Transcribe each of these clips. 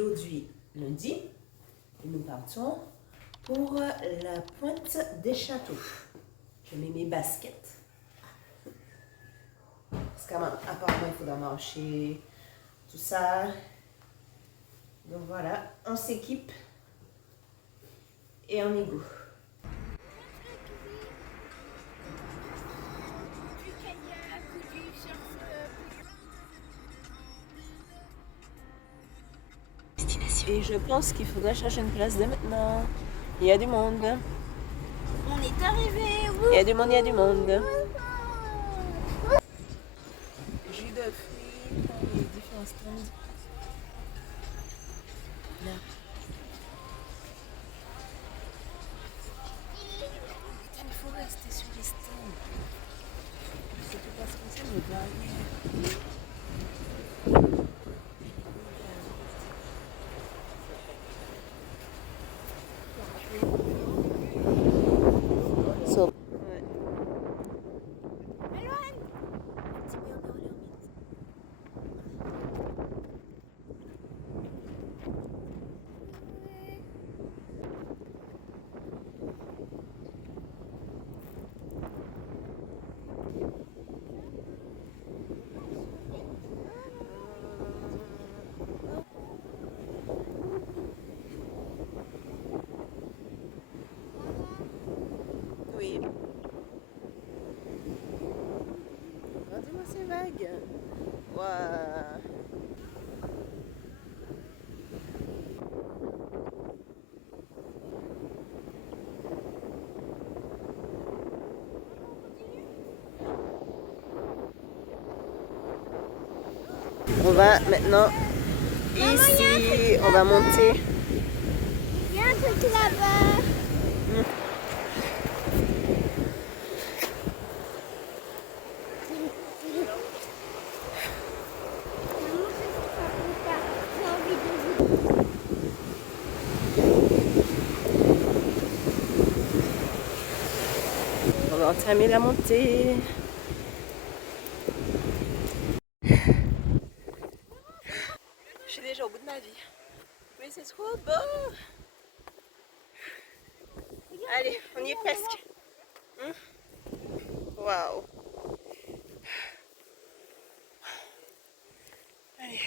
aujourd'hui lundi et nous partons pour la Pointe des Châteaux. Je mets mes baskets. Parce qu'apparemment il faudra marcher, tout ça. Donc voilà, on s'équipe et on y go. Et je pense qu'il faudra chercher une place dès maintenant. Il y a du monde. On est arrivé. Il y a du monde, il y a du monde. Jus de fruits dans les différents stands. Là. Il faut rester sur les stands. C'est tout parce que ça me barrière. So. Ouais. Oui. Regardez-moi ces vagues. Waouh. On va maintenant ici, on va monter. Il y a un truc là-bas. On va entamer la montée. Je suis déjà au bout de ma vie. Mais c'est trop beau. Allez, on y est presque. Waouh. Allez.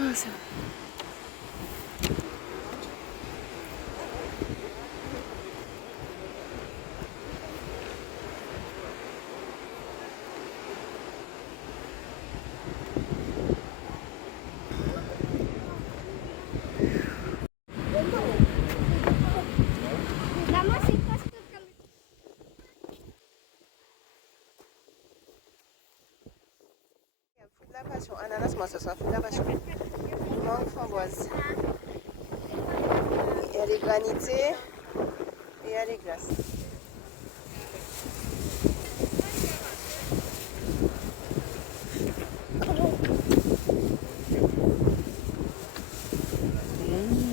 Oh, ça va. Maman, c'est presque comme... Fruit de la passion. Ananas, moi ce sera fruit de la passion. Mangue framboise. Et elle est granitée et elle est glace.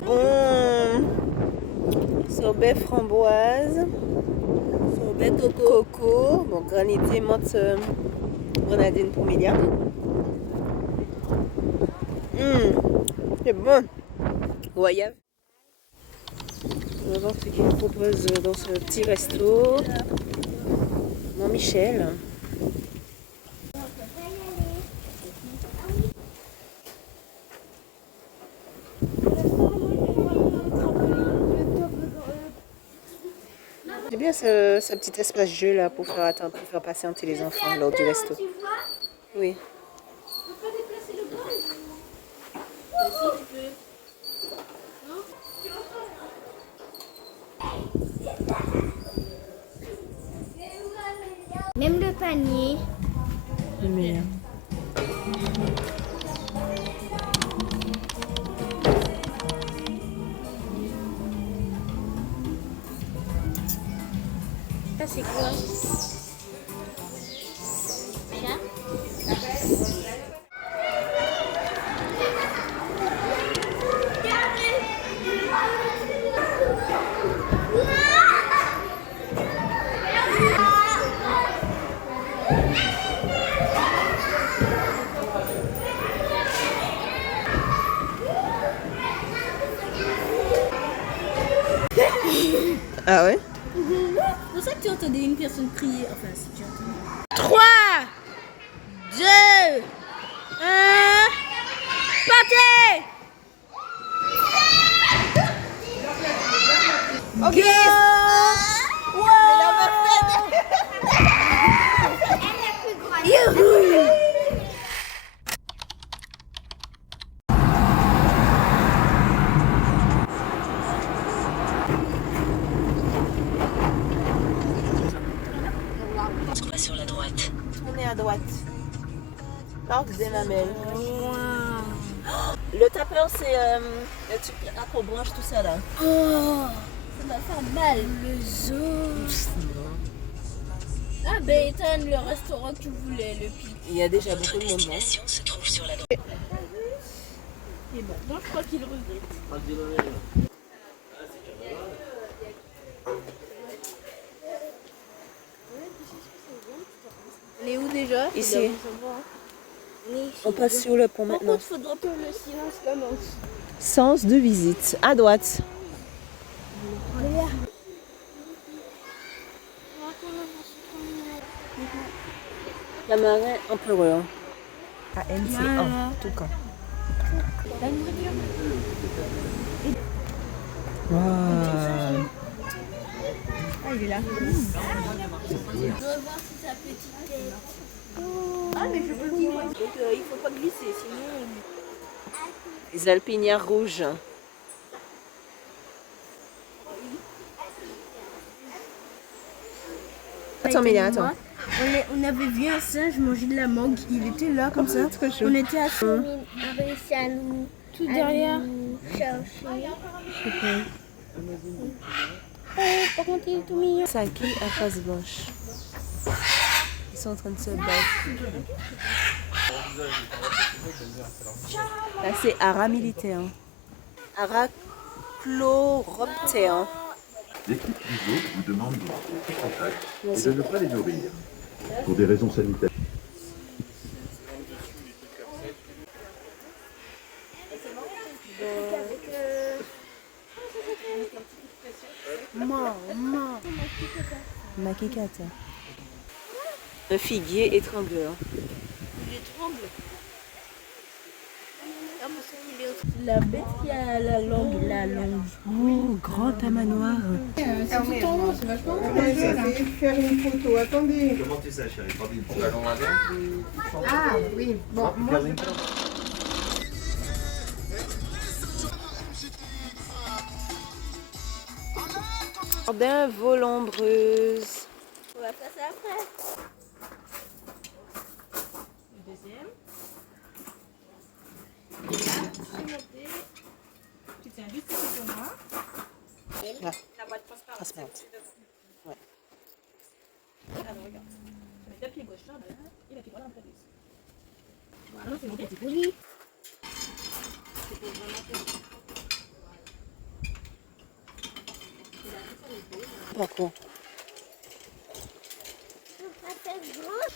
Bon, sorbet framboise, sorbet coco, bon granité menthe grenadine pour Mélia. C'est bon. Goyave. On va voir ce qu'il propose dans ce petit resto. Mon Michel. C'est bien ce petit espace jeu là pour faire attendre, pour faire patienter les enfants lors du resto. Tu vois? Oui. On peut pas déplacer le bol? Si, tu peux. Non? Même le panier. J'aime bien. Ça, c'est quoi? Chat? Ah ouais? C'est pour ça que tu entendais une personne crier. Enfin, si tu entendais. 3, 2, 1, partez! Ok. Sur la droite. Tournez à droite. Parc des Mamelles. Le tapeur, c'est le truc accrobranche, tout ça là. Oh, ça va faire mal. Le zoo. Ah, ben, Ethan, le restaurant que tu voulais, le pic. Il y a déjà beaucoup de monde. Hein. Destination se trouve sur la droite. Et maintenant, je crois qu'il regrette. On est où déjà? Ici. On passe sur le pont Par maintenant. contre, faudra que le silence commence. Sens de visite. À droite. La marée empereur. ANC1. Tout camp. Wow. Ah, il est là. Je dois voir si sa petite tête. Ah, mais je peux le voir. Donc, il faut pas glisser, sinon. Les alpinières rouges. Attends, Mélia, attends. On avait vu un singe manger de la mangue. Il était là comme ça. Trop chaud. On était à Tout derrière. Par contre, il est tout mignon. Saki à face blanche. Ils sont en train de se battre. Là, c'est Aramilitaire. Arachloroptéen. L'équipe ISO vous demande de rester contact et de ne pas les nourrir. Pour des raisons sanitaires. Makikata. Un figuier étrangleur. Il tremble. La bête qui a la langue. Oh, grand tamanoir. Faire une photo, attendez. Comment tu sais, chérie? Pas une ballon là-dedans? Ah oui, bon, moi Jardin Volombreuse. On va faire ça après. Là. Transparente. Ouais. Pas quoi.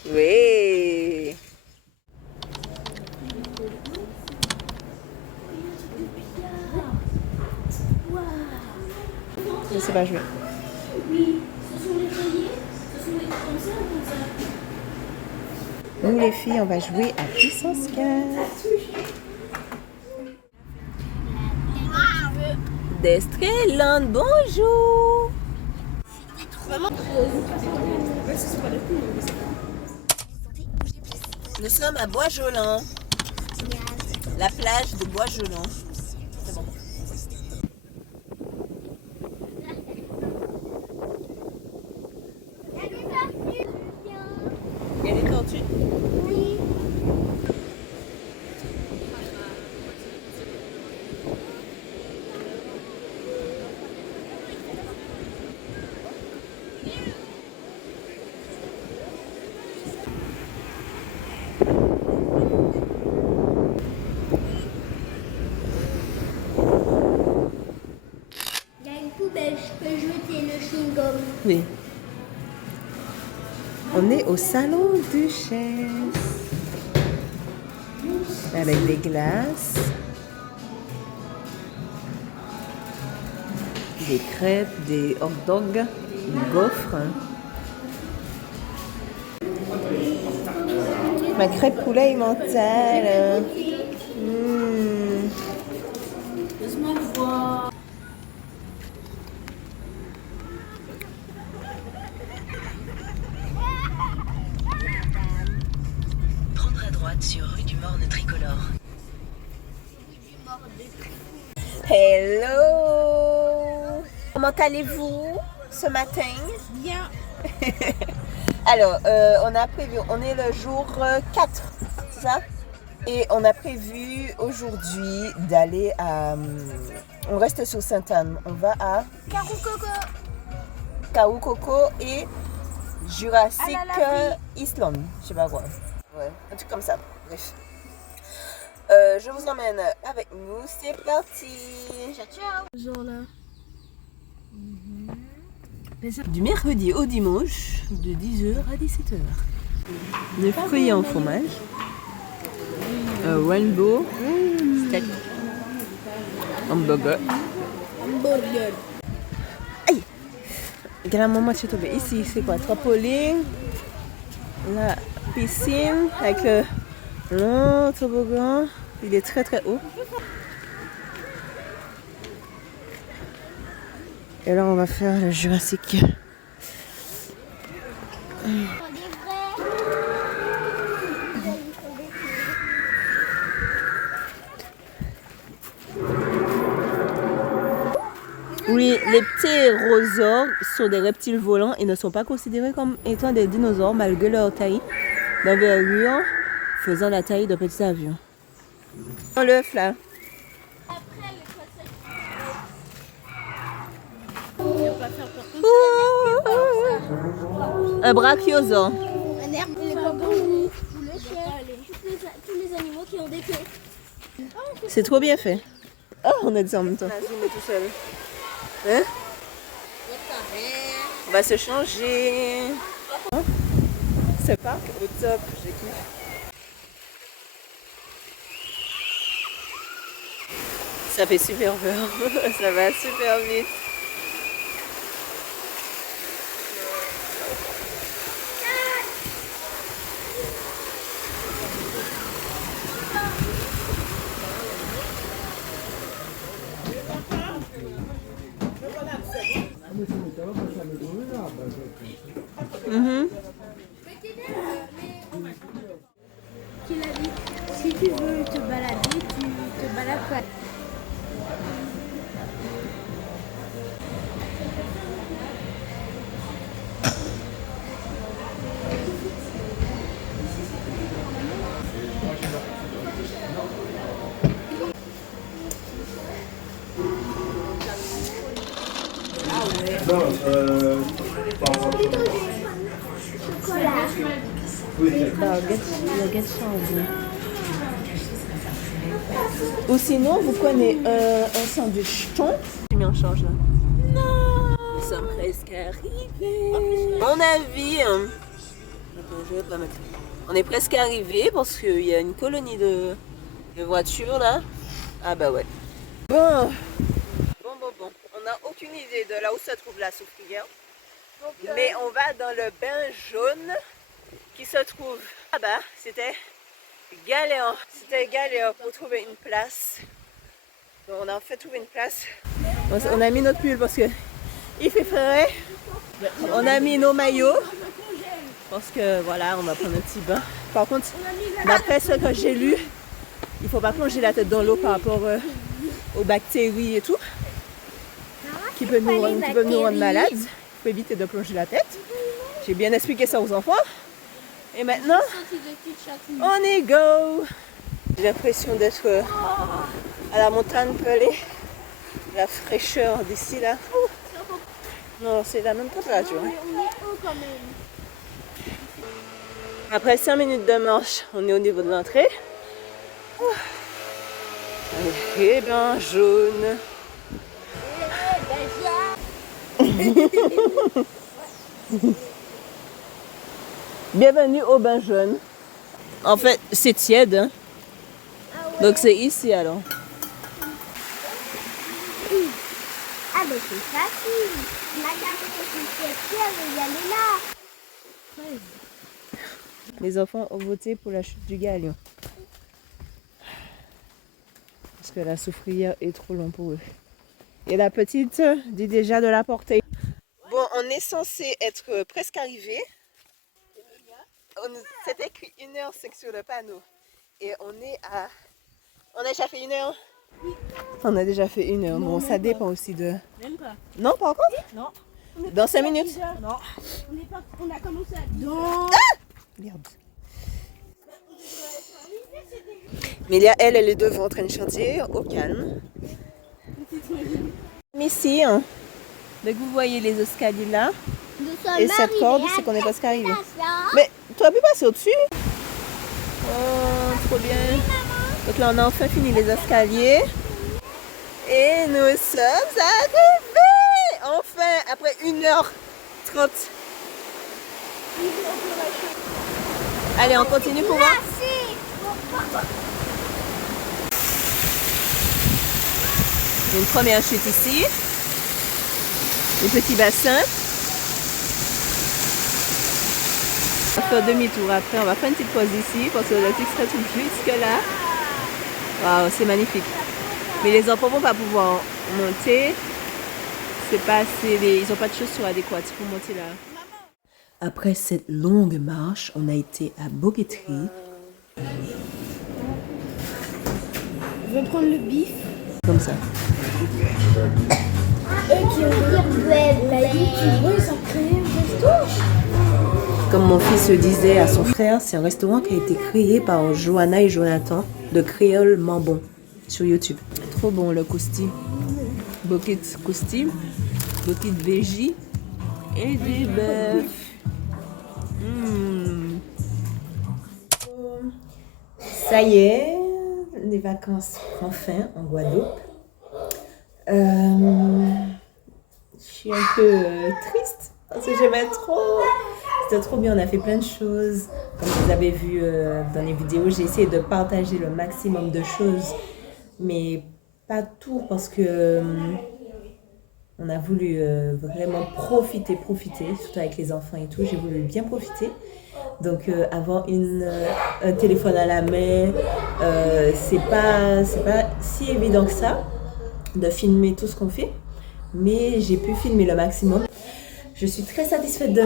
Oui. Je sais pas jouer. Oui, ce sont les feuillets, ce sont les comme ça ou comme ça. Nous les filles, on va jouer à puissance 4. Destreland, bonjour. Nous sommes à Bois-Jolan. La plage de Bois-Jolan. C'est bon. Il y a des tortues? Il y a une poubelle, je peux jeter le chewing-gum. Oui. On est au salon Duchesse. avec des glaces, des crêpes, des hot dogs, des gaufres. Ma crêpe poulet emmental. Prendre à droite sur rue du Morne Tricolore. Hello! Comment allez-vous ce matin? Bien. Alors, on a prévu, on est le jour 4, c'est ça? Et on a prévu aujourd'hui d'aller à... on reste sur Sainte-Anne. On va à Kaoukoko et Jurassic Island. Je sais pas quoi. Ouais, un truc comme ça. Bref. Je vous emmène avec nous. C'est parti! Genre là. Du mercredi au dimanche, de 10h à 17h. Des fruits en fromage. Rainbow. Steak. Hamburger. Aïe! Regarde la maman, tu es tombée. Ici, c'est quoi? Trampoline. La piscine avec le long toboggan. Il est très très haut. Et là, on va faire le Jurassic. Oui, les petits roseaux sont des reptiles volants et ne sont pas considérés comme étant des dinosaures malgré leur taille d'envergure faisant la taille de petits avions. L'œuf là. Un brachiosaure. Un herbe, les kangourous, le chien, tous les animaux qui ont des queues. C'est trop bien fait. Oh, on a dit en même temps. Tout seul. Hein? On va se changer. Ce parc au top, j'ai kiffé. Ça fait super peur. Ça va super vite. Qu'il a dit, si tu veux te balader, tu te balades pas. Ou sinon, vous prenez un sandwich thon. J'ai mis en charge là. Non! Nous sommes presque arrivés. Mon avis, attends, je vais pas mettre. On est presque arrivés parce qu'il y a une colonie de voitures là. Ah bah ouais. Bon. On n'a aucune idée de là où se trouve la soufrière. Mais on va dans le bain jaune qui se trouve là-bas. C'était galère. C'était galère pour trouver une place. Donc on a en fait trouvé une place. On a mis notre pull parce que il fait frais. On a mis nos maillots parce que voilà, on va prendre un petit bain. Par contre, d'après ce que j'ai lu, il ne faut pas plonger la tête dans l'eau par rapport aux bactéries et tout qui peuvent nous rendre malades. Il faut éviter de plonger la tête. J'ai bien expliqué ça aux enfants. Et maintenant, on est go! J'ai l'impression d'être à la montagne pelée. La fraîcheur d'ici là. Non, c'est la même température. On est haut quand même. Après 5 minutes de marche, on est au niveau de l'entrée. Et ben jaune. Bienvenue au bain jaune. En fait, c'est tiède. Hein? Donc c'est ici alors. Ah, mais c'est facile. La carte de elle va y aller là. Les enfants ont voté pour la chute du galion. Parce que la soufrière est trop longue pour eux. Et la petite dit déjà de la porter. Bon, on est censé être presque arrivé. C'était écrit 1h05 sur le panneau. Et on a déjà fait 1h. On a déjà fait 1h. Bon, ça dépend aussi de... Même pas. Non, pas encore? Non. Dans 5 minutes? Non. On a commencé à Merde. Mélia, elle est devant en train de chanter au calme. Mais ici, hein, donc vous voyez les escaliers là. Et cette corde, c'est qu'on est presque arrivé. Mais tu aurais pu passer au-dessus. Oh, trop bien. Donc là, on a enfin fini les escaliers. Et nous sommes arrivés. Enfin, après 1h30. Allez, on continue pour voir. Une première chute ici. Un petit bassin. On va faire demi-tour après. On va faire une petite pause ici parce que le truc serait tout jusque là. Waouh, c'est magnifique. Mais les enfants vont pas pouvoir monter. C'est pas assez, ils n'ont pas de chaussures adéquates pour monter là. Après cette longue marche, on a été à Boguetterie. Je vais prendre le bif. Comme ça. Et tu veux dire, la youtubeuse a créé un resto. Comme mon fils le disait à son frère, c'est un restaurant qui a été créé par Johanna et Jonathan de Créole Mambon sur YouTube. Trop bon le costume. Bucket costume, bucket veggie et du bœuf. Ça y est, les vacances prennent fin en Guadeloupe. Je suis un peu triste parce que j'aimais trop. C'était trop bien, on a fait plein de choses. Comme vous avez vu dans les vidéos, j'ai essayé de partager le maximum de choses, mais pas tout parce que on a voulu vraiment profiter, surtout avec les enfants et tout. J'ai voulu bien profiter. Donc avoir un téléphone à la main, c'est pas si évident que ça de filmer tout ce qu'on fait, mais j'ai pu filmer le maximum. Je suis très satisfaite de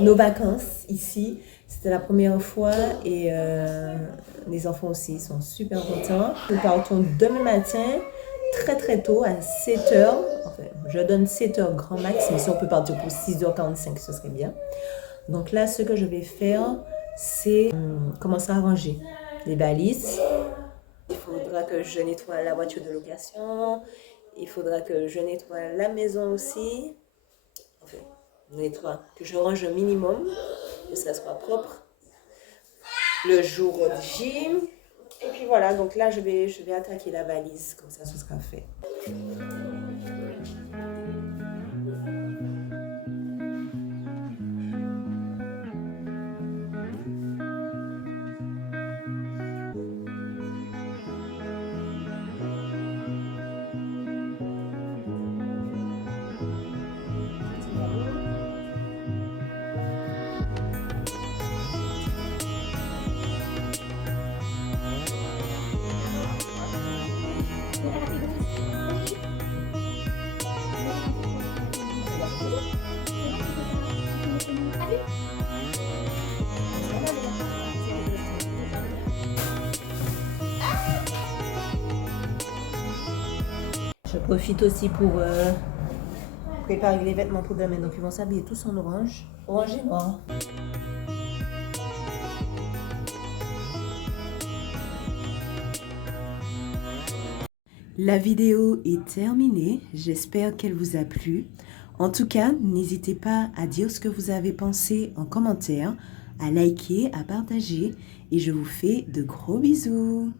nos vacances ici. C'était la première fois et les enfants aussi sont super contents. Nous partons demain matin très tôt à 7h. Enfin, je donne 7h grand max, mais si on peut partir pour 6h45, ce serait bien. Donc là, ce que je vais faire, c'est commencer à ranger les valises. Il faudra que je nettoie la voiture de location. Il faudra que je nettoie la maison aussi. Enfin, que je range un minimum, que ça soit propre. Le jour J. Et puis voilà, donc là, je vais attaquer la valise. Comme ça, ce sera fait. Je profite aussi pour préparer les vêtements pour demain. Donc ils vont s'habiller tous en orange et noir. La vidéo est terminée. J'espère qu'elle vous a plu. En tout cas, n'hésitez pas à dire ce que vous avez pensé en commentaire, à liker, à partager. Et je vous fais de gros bisous.